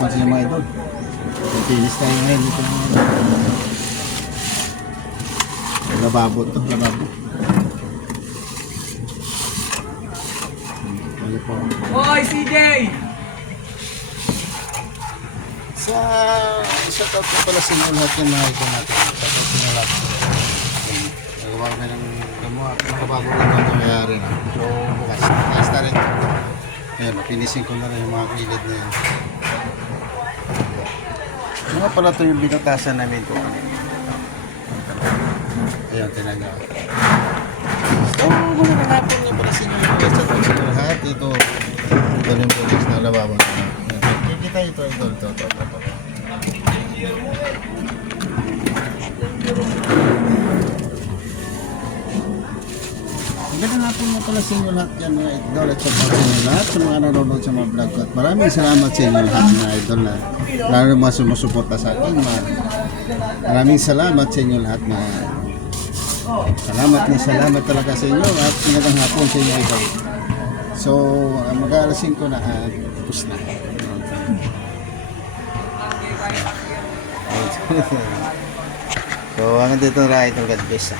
hapon sa mga idol. Pinis tayo ngayon dito mga idol. Lababo to, lababo. Ano po? Hoy, CJ! Sa top na pala sa inyo lahat yung mga idol natin. Sa top sa inyo lahat. Nagawa kami ng gamuha. Lababo rin ang nangyayari na. So bukas. Nice na rin. Ayan, pinisin ko na rin yung mga kilid na yun. Mga pala ito yung binutasan namin ko. Ayan, tinaga. So, muna na hapon niyo pala sa inyo. Sa top sa inyo lahat. Ito yung bukas na lababo na. Kita ito. Magandang hapon na pala sa inyo lahat yan mga idol at sa inyo lahat sa mga nanonood sa mga vlog ko at maraming salamat sa inyo lahat mga idol na lalo na mga sumusuporta sa akin maraming salamat sa inyo lahat mga salamat talaga sa inyo at magandang hapon sa inyo idol. So mag-aalasin ko na at tapos na. So hanggang dito na ito, God bless.